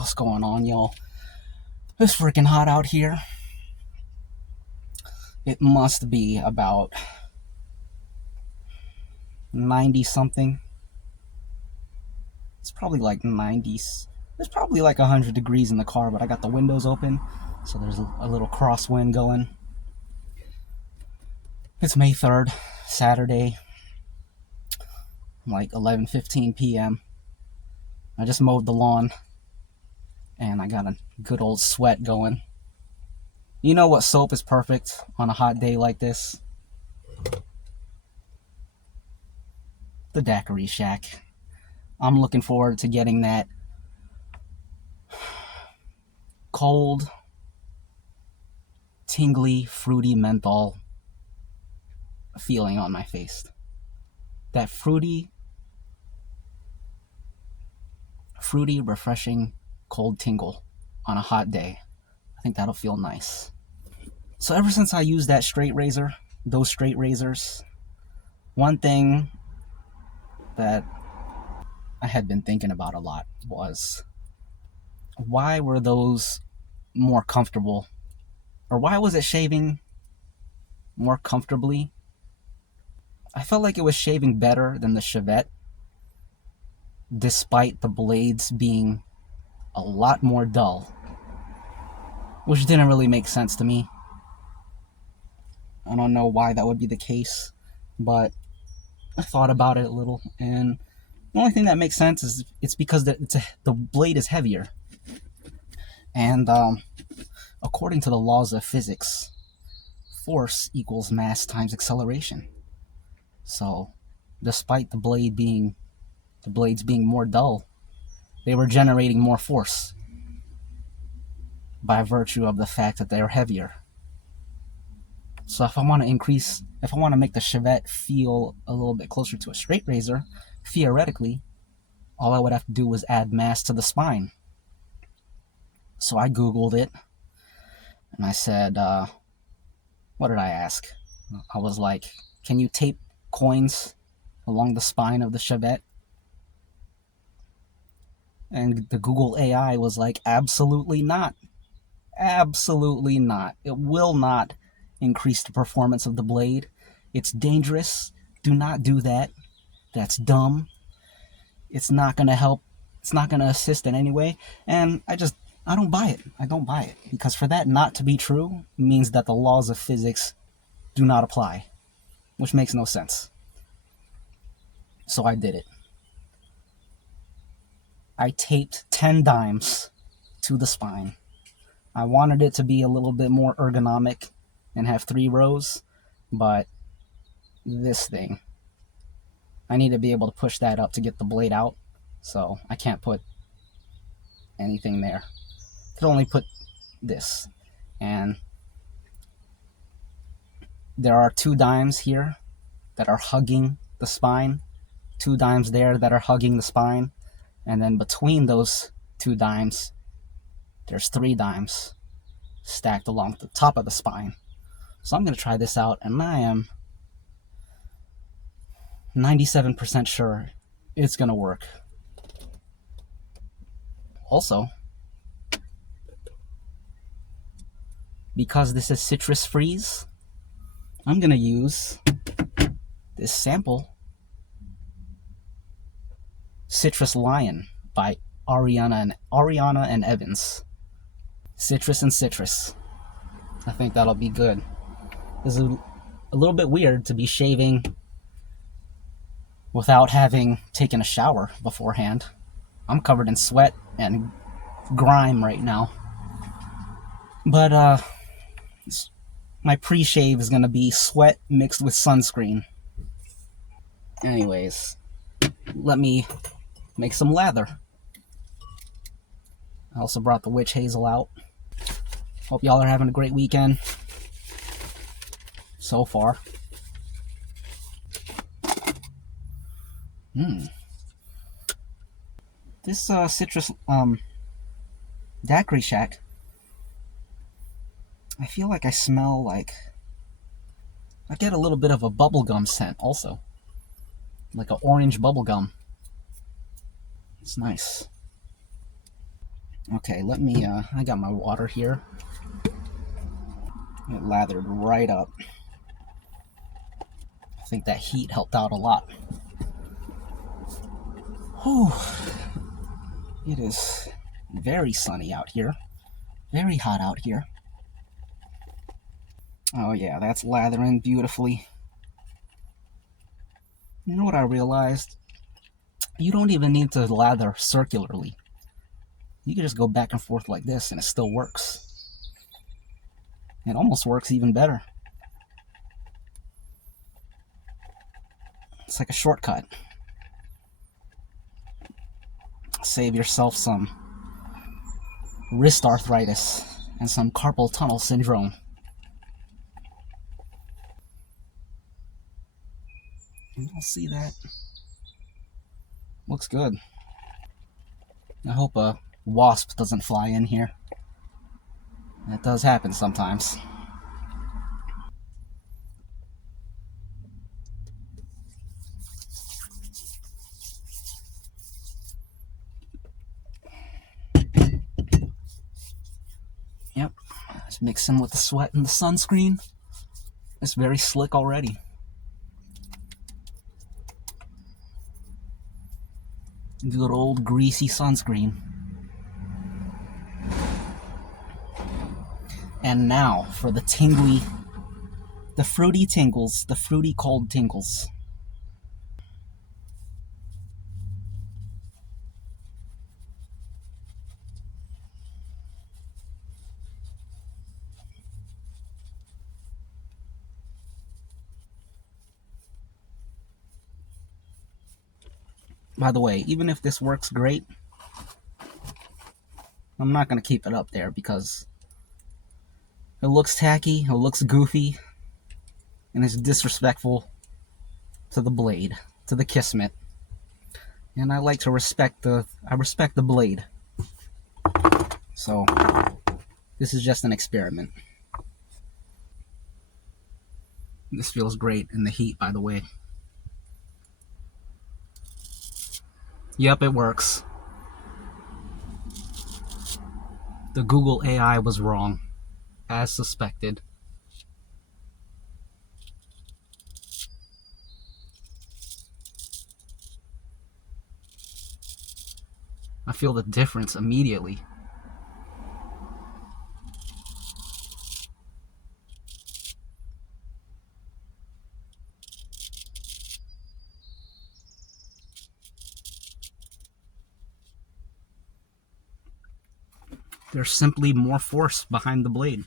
What's going on, y'all? It's freaking hot out here. It must be about 90 something. It's probably like 90s. There's probably like 100 degrees in the car, but I got the windows open, so there's a little crosswind going. It's May 3rd, Saturday, like 11:15 p.m. I just mowed the lawn, and I got a good old sweat going. You know what soap is perfect on a hot day like this? The Daquiri Shack. I'm looking forward to getting that cold, tingly, fruity menthol feeling on my face. That fruity, refreshing, cold tingle on a hot day. I think that'll feel nice. So ever since I used that straight razor, those straight razors, one thing that I had been thinking about a lot was, why were those more comfortable? Or why was it shaving more comfortably? I felt like it was shaving better than the Chevette, despite the blades being a lot more dull, which didn't really make sense to me. I don't know why that would be the case, but I thought about it a little, and the only thing that makes sense is it's because the blade is heavier. And according to the laws of physics, force equals mass times acceleration. So, despite the blades being more dull, they were generating more force by virtue of the fact that they are heavier. So if I want to make the Chevette feel a little bit closer to a straight razor, theoretically, all I would have to do was add mass to the spine. So I Googled it, and I said, what did I ask? I was like, can you tape coins along the spine of the Chevette? And the Google AI was like, absolutely not. Absolutely not. It will not increase the performance of the blade. It's dangerous. Do not do that. That's dumb. It's not going to help. It's not going to assist in any way. And I don't buy it. I don't buy it. Because for that not to be true means that the laws of physics do not apply, which makes no sense. So I did it. I taped 10 dimes to the spine. I wanted it to be a little bit more ergonomic and have 3 rows, but this thing, I need to be able to push that up to get the blade out, so I can't put anything there. I could only put this, and there are 2 dimes here that are hugging the spine, 2 dimes there that are hugging the spine, and then between those 2 dimes, there's 3 dimes stacked along the top of the spine. So I'm going to try this out, and I am 97% sure it's going to work. Also, because this is citrus freeze, I'm going to use this sample Citrus Lion by Ariana and Evans. Citrus and citrus. I think that'll be good. This is a little bit weird to be shaving without having taken a shower beforehand. I'm covered in sweat and grime right now. But my pre-shave is going to be sweat mixed with sunscreen. Anyways, let me make some lather. I also brought the witch hazel out. Hope y'all are having a great weekend so far. This citrus Daiquiri Shack, I feel like I smell like, I get a little bit of a bubblegum scent also, like an orange bubblegum. It's nice. Okay, let me, I got my water here. It lathered right up. I think that heat helped out a lot. Whew. It is very sunny out here. Very hot out here. Oh yeah, that's lathering beautifully. You know what I realized? You don't even need to lather circularly. You can just go back and forth like this and it still works. It almost works even better. It's like a shortcut. Save yourself some wrist arthritis and some carpal tunnel syndrome. You don't see that? Looks good. I hope a wasp doesn't fly in here. That does happen sometimes. Yep, just mixing with the sweat and the sunscreen. It's very slick already. Good old greasy sunscreen. And now for the tingly, the fruity tingles, the fruity cold tingles. By the way, even if this works great, I'm not going to keep it up there because it looks tacky, it looks goofy, and it's disrespectful to the blade, to the Kismet. And I like to respect the blade. So this is just an experiment. This feels great in the heat, by the way. Yep, it works. The Google AI was wrong, as suspected. I feel the difference immediately. There's simply more force behind the blade.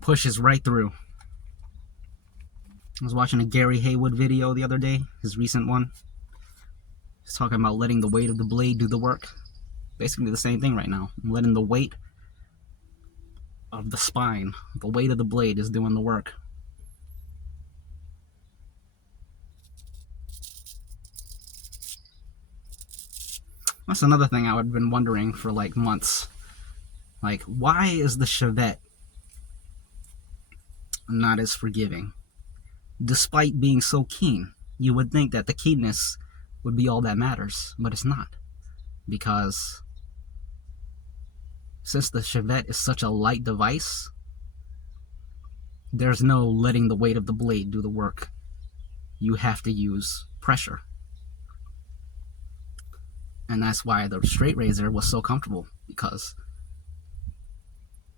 Pushes right through. I was watching a Gary Haywood video the other day, his recent one. He's talking about letting the weight of the blade do the work. Basically the same thing right now. I'm letting the weight of the spine, the weight of the blade is doing the work. That's another thing I've been wondering for like months. Like, why is the Chevette not as forgiving? Despite being so keen, you would think that the keenness would be all that matters, but it's not. Because since the Chevette is such a light device, there's no letting the weight of the blade do the work. You have to use pressure. And that's why the straight razor was so comfortable, because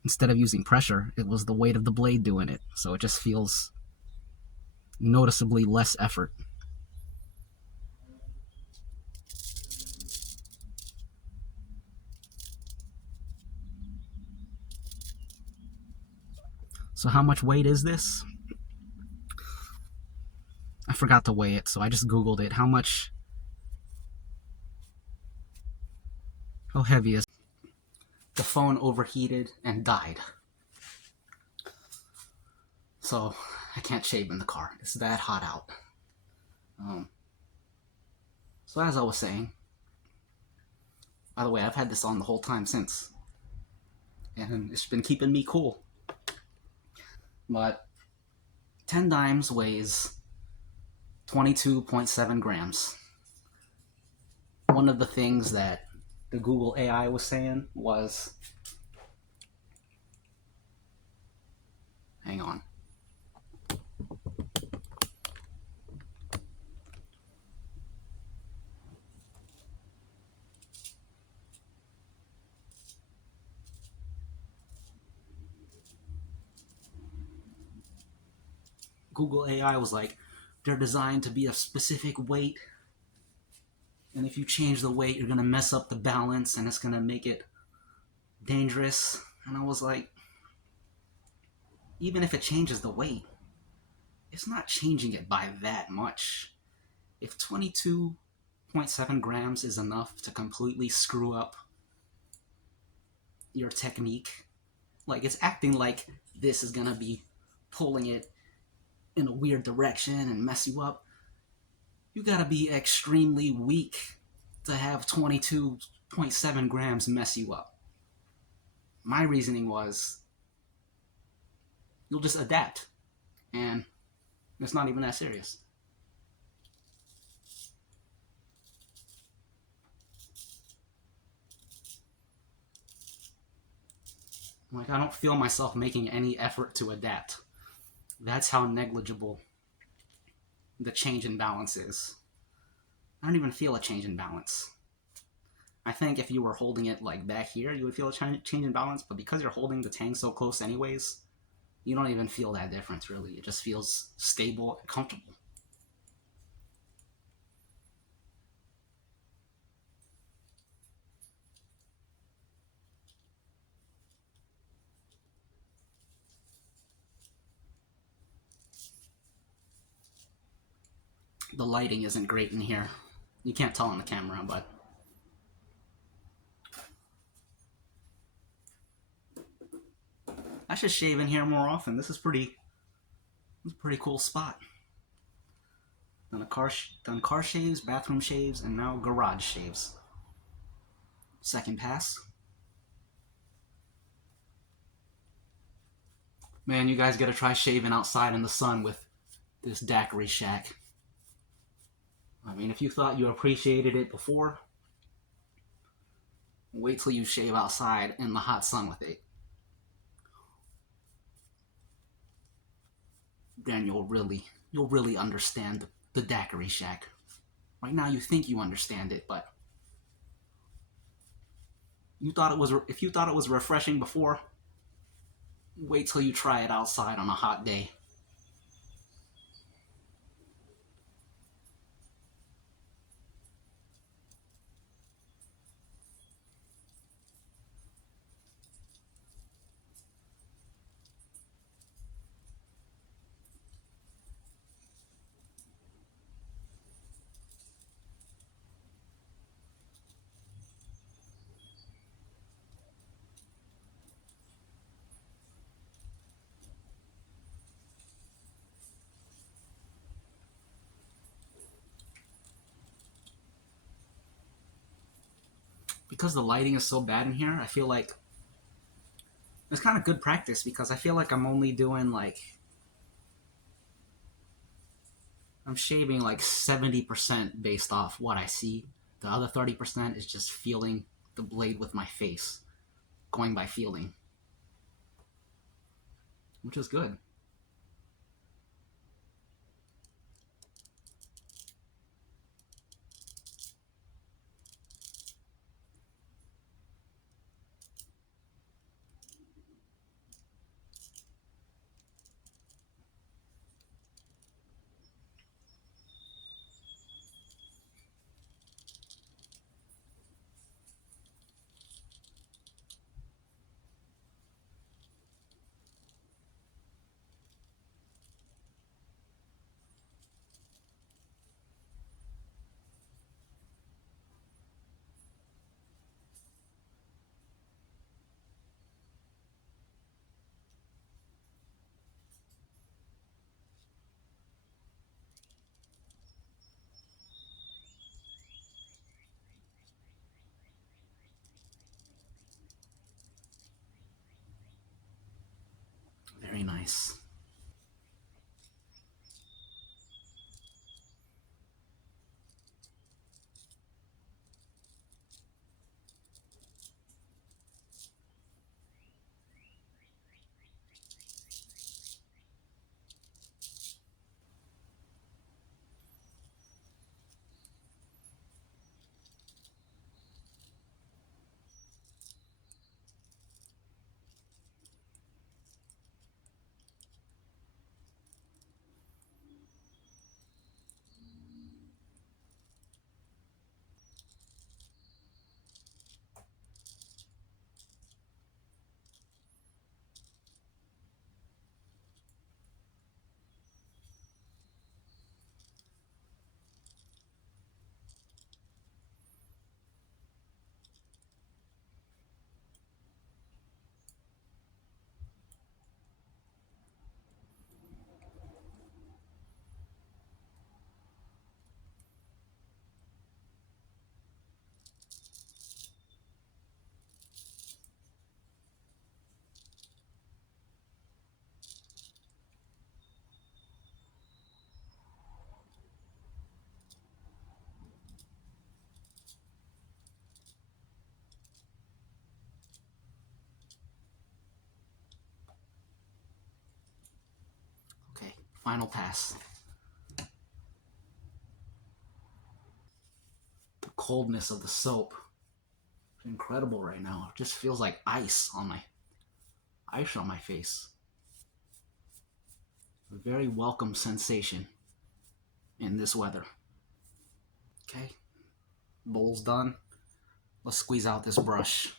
instead of using pressure, it was the weight of the blade doing it. So it just feels noticeably less effort. So how much weight is this? I forgot to weigh it, so I just Googled it. How heavy is it? The phone overheated and died. So I can't shave in the car. It's that hot out. So as I was saying, by the way, I've had this on the whole time since, and it's been keeping me cool. But 10 dimes weighs 22.7 grams. One of the things that the Google AI was saying was, hang on. Google AI was like, they're designed to be a specific weight, and if you change the weight, you're gonna mess up the balance, and it's gonna make it dangerous. And I was like, even if it changes the weight, it's not changing it by that much. If 22.7 grams is enough to completely screw up your technique, like it's acting like this is gonna be pulling it in a weird direction and mess you up, you gotta be extremely weak to have 22.7 grams mess you up. My reasoning was you'll just adapt, and it's not even that serious. Like, I don't feel myself making any effort to adapt. That's how negligible the change in balance is. I don't even feel a change in balance. I think if you were holding it like back here, you would feel a change in balance, but because you're holding the tang so close anyways, you don't even feel that difference really. It just feels stable and comfortable. The lighting isn't great in here. You can't tell on the camera, but I should shave in here more often. This is a pretty cool spot. Done car shaves, bathroom shaves, and now garage shaves. Second pass. Man, you guys gotta try shaving outside in the sun with this Daquiri Shack. I mean, if you thought you appreciated it before, wait till you shave outside in the hot sun with it. Then you'll really understand the Daquiri Shack. Right now, you think you understand it, but if you thought it was refreshing before, wait till you try it outside on a hot day. Because the lighting is so bad in here, I feel like it's kind of good practice because I feel like I'm only doing like I'm shaving like 70% based off what I see. The other 30% is just feeling the blade with my face, going by feeling, which is good. Very nice. Okay, final pass. The coldness of the soap is incredible right now. It just feels like ice on my face. A very welcome sensation in this weather. Okay, bowl's done. Let's squeeze out this brush.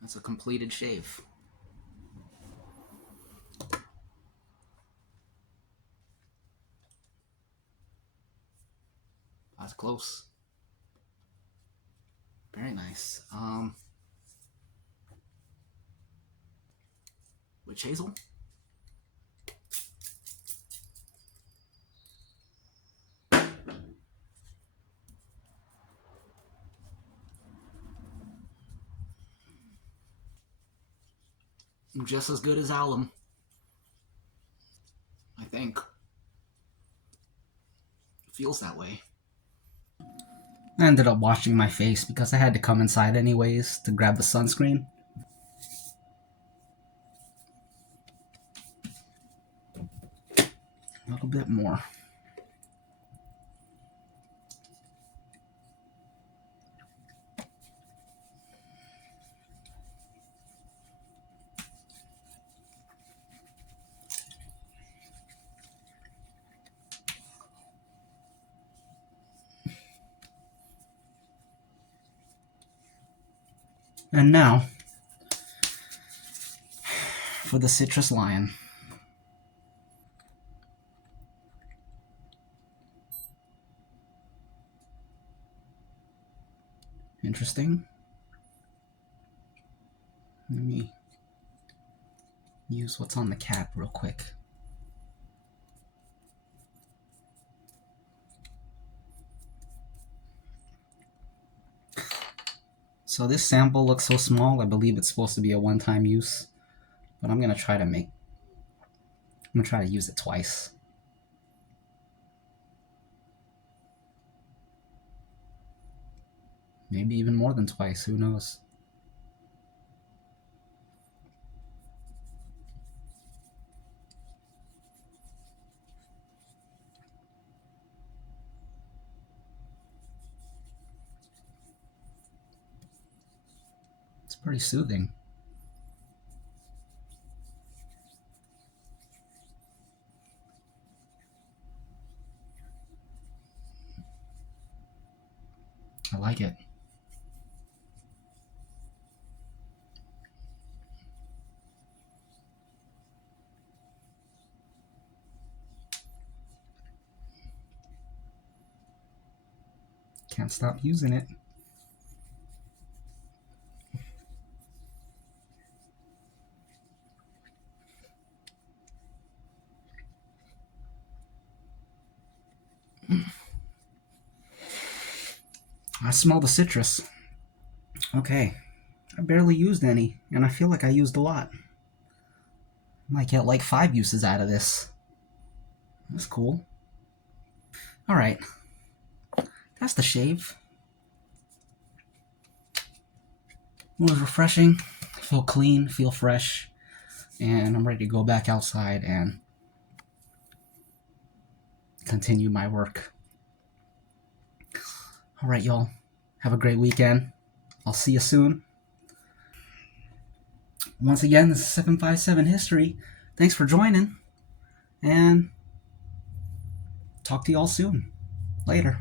That's a completed shave. That's close. Very nice. Witch hazel? Just as good as alum, I think. It feels that way. I ended up washing my face because I had to come inside anyways to grab the sunscreen. A little bit more. And now for the Citrus Lion. Interesting. Let me use what's on the cap real quick. So this sample looks so small, I believe it's supposed to be a one-time use, but I'm gonna try to use it twice. Maybe even more than twice, who knows? It's pretty soothing. I like it. Can't stop using it. I smell the citrus. Okay, I barely used any, and I feel like I used a lot. Might get like 5 uses out of this. That's cool. Alright, that's the shave. It was refreshing. Feel clean, feel fresh, and I'm ready to go back outside and continue my work. Alright, y'all. Have a great weekend. I'll see you soon. Once again, this is 757 History. Thanks for joining, and talk to y'all soon. Later.